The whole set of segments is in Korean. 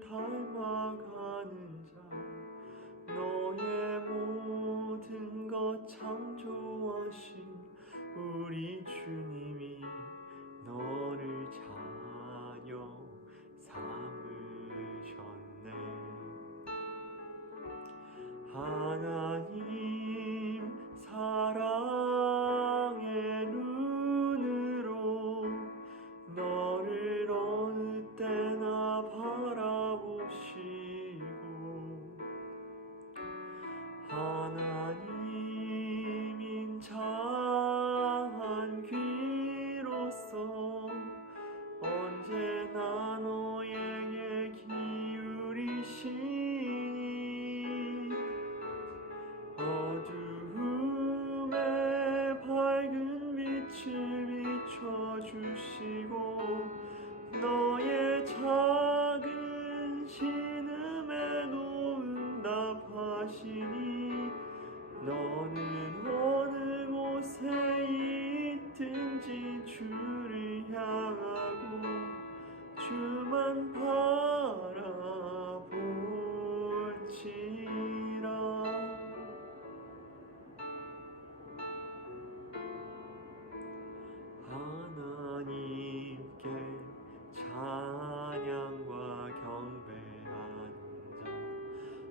닮아가는 자 너의 모든 것 창조하신 우리 주님이 너를 자녀 삼으셨네. 하나 너는 어느 곳에 있든지 주를 향하고 주만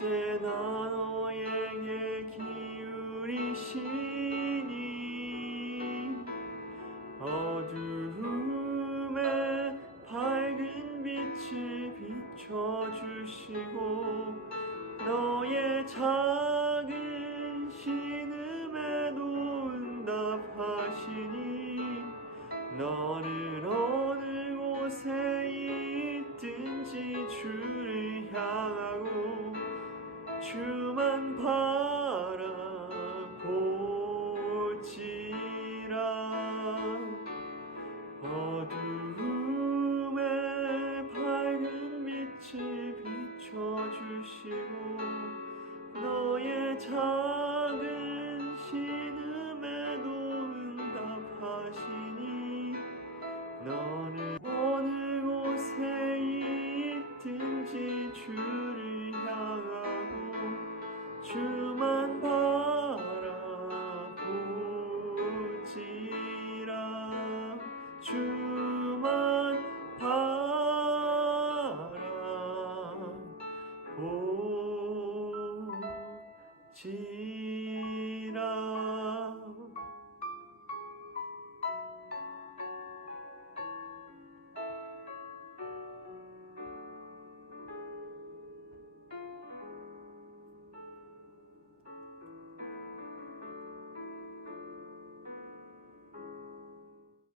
언제나 너에게 기울이시니 어두움에 밝은 빛을 비춰주시고 너의 작은 신음에도 응답하시니 너는 어느 곳에 비춰주시고 너의 작은 신음에도 응답하시니 너는 어느 곳에 있든지 주를 향하고 주만